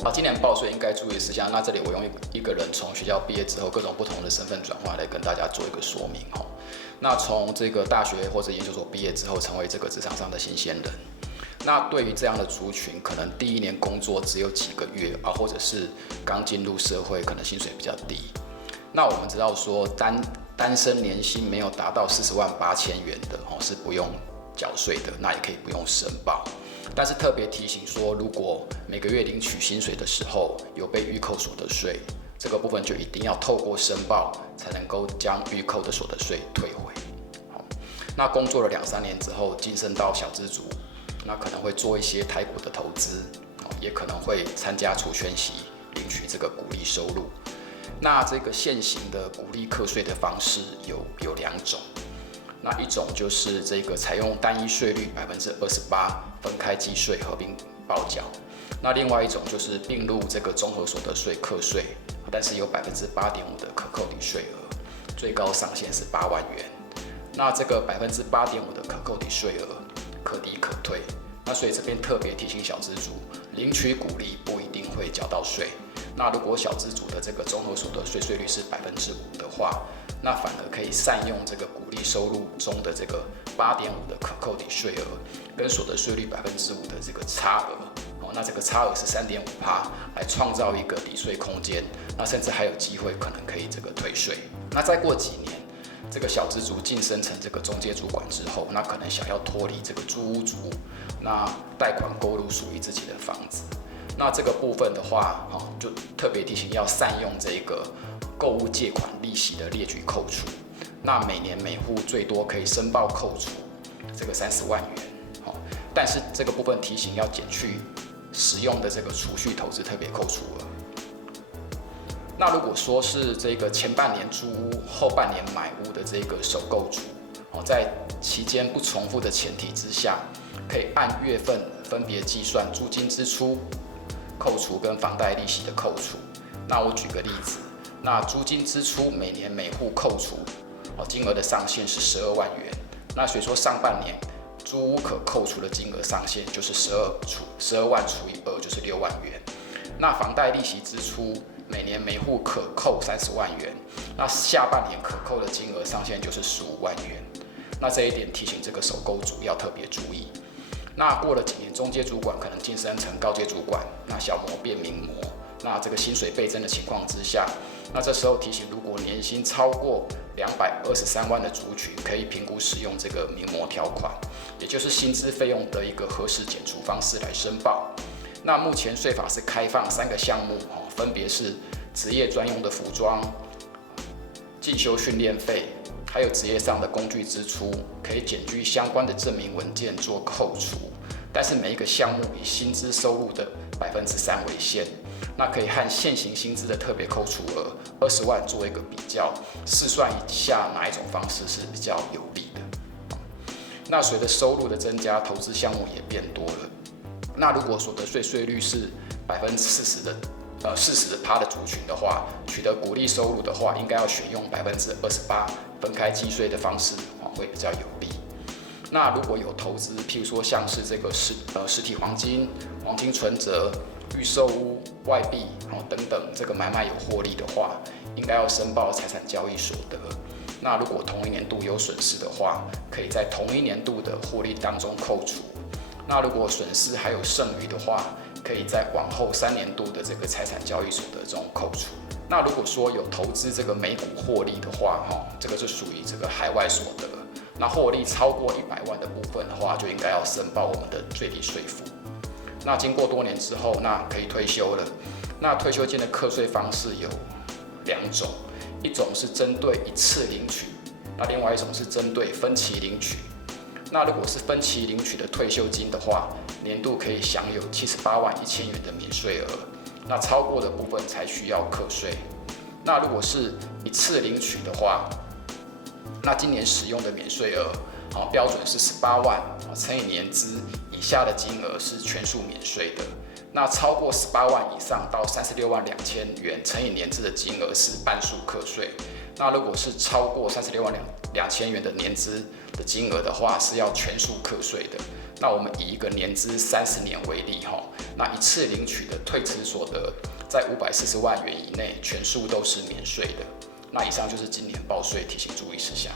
好，今年报税应该注意的事项，那这里我用一个人从学校毕业之后各种不同的身份转换来跟大家做一个说明哈。那从这个大学或者研究所毕业之后，成为这个职场上的新鲜人，那对于这样的族群，可能第一年工作只有几个月啊，或者是刚进入社会，可能薪水比较低。那我们知道说单身年薪没有达到40.8万元的哦，是不用缴税的，那也可以不用申报。但是特别提醒说，如果每个月领取薪水的时候有被预扣所得税，这个部分就一定要透过申报才能够将预扣的所得税退回。好，那工作了2-3年之后晋升到小资族，那可能会做一些台股的投资，也可能会参加除权息领取这个股利收入。那这个现行的股利课税的方式有2种。那一种就是这个采用单一税率28%分开计税合并报缴，那另外一种就是并入这个综合所得税课税，但是有8.5%的可扣抵税额，最高上限是8万元。那这个8.5%的可扣抵税额可抵可退，那所以这边特别提醒小资族，领取股利不一定会缴到税。那如果小资族的这个综合所得税税率是5%的话，那反而可以善用这个股利收入中的这个8.5%的可扣抵税额，跟所得税率5%的这个差额，那这个差额是3.5%，来创造一个抵税空间，那甚至还有机会可能可以这个退税。那再过几年，这个小资族晋升成这个中介主管之后，那可能想要脱离这个租屋族，那贷款购入属于自己的房子。那这个部分的话，就特别提醒要善用这个购物借款利息的列举扣除。那每年每户最多可以申报扣除这个30万元，但是这个部分提醒要减去使用的这个储蓄投资特别扣除额。那如果说是这个前半年租屋，后半年买屋的这个首购族，在期间不重复的前提之下，可以按月份分别计算租金支出扣除跟房贷利息的扣除。那我举个例子，那租金支出每年每户扣除金额的上限是12万元，那所以说上半年租屋可扣除的金额上限就是12万除以2就是6万元。那房贷利息支出每年每户可扣30万元，那下半年可扣的金额上限就是15万元。那这一点提醒这个首购族要特别注意。那过了几年，中阶主管可能晋升成高阶主管，那小模变名模，那这个薪水倍增的情况之下，那这时候提醒，如果年薪超过223万的族群，可以评估使用这个名模条款，也就是薪资费用的一个核实减除方式来申报。那目前税法是开放3个项目，分别是职业专用的服装、进修训练费，还有职业上的工具支出，可以检具相关的证明文件做扣除。但是每一个项目以薪资收入的3%为限，那可以和现行薪资的特别扣除额20万做一个比较，试算一下哪一种方式是比较有利的。那随着收入的增加，投资项目也变多了。那如果所得税税率是40%的族群的话，取得股利收入的话，应该要选用28%分开计税的方式，会比较有利。那如果有投资，譬如说像是这个实体黄金、黄金存折、预售屋、外币等等，这个买卖有获利的话，应该要申报财产交易所得。那如果同一年度有损失的话，可以在同一年度的获利当中扣除。那如果损失还有剩余的话，可以在往后3年度的这个财产交易所得中扣除。那如果说有投资这个美股获利的话，这个就属于这个海外所得。那获利超过100万的部分的话，就应该要申报我们的最低税负。那经过多年之后，那可以退休了。那退休金的课税方式有2种，一种是针对一次领取，那另外一种是针对分期领取。那如果是分期领取的退休金的话，年度可以享有78.1万元的免税额，那超过的部分才需要课税。那如果是一次领取的话，那今年使用的免税额，标准是18万乘以年资，以下的金额是全数免税的。那超过18万以上到36.2万元乘以年资的金额是半数课税。那如果是超过36.2万元的年资的金额的话，是要全数课税的。那我们以一个年资30年为例哈，那一次领取的退职所得在540万元以内，全数都是免税的。那以上就是今年报税提醒注意事项。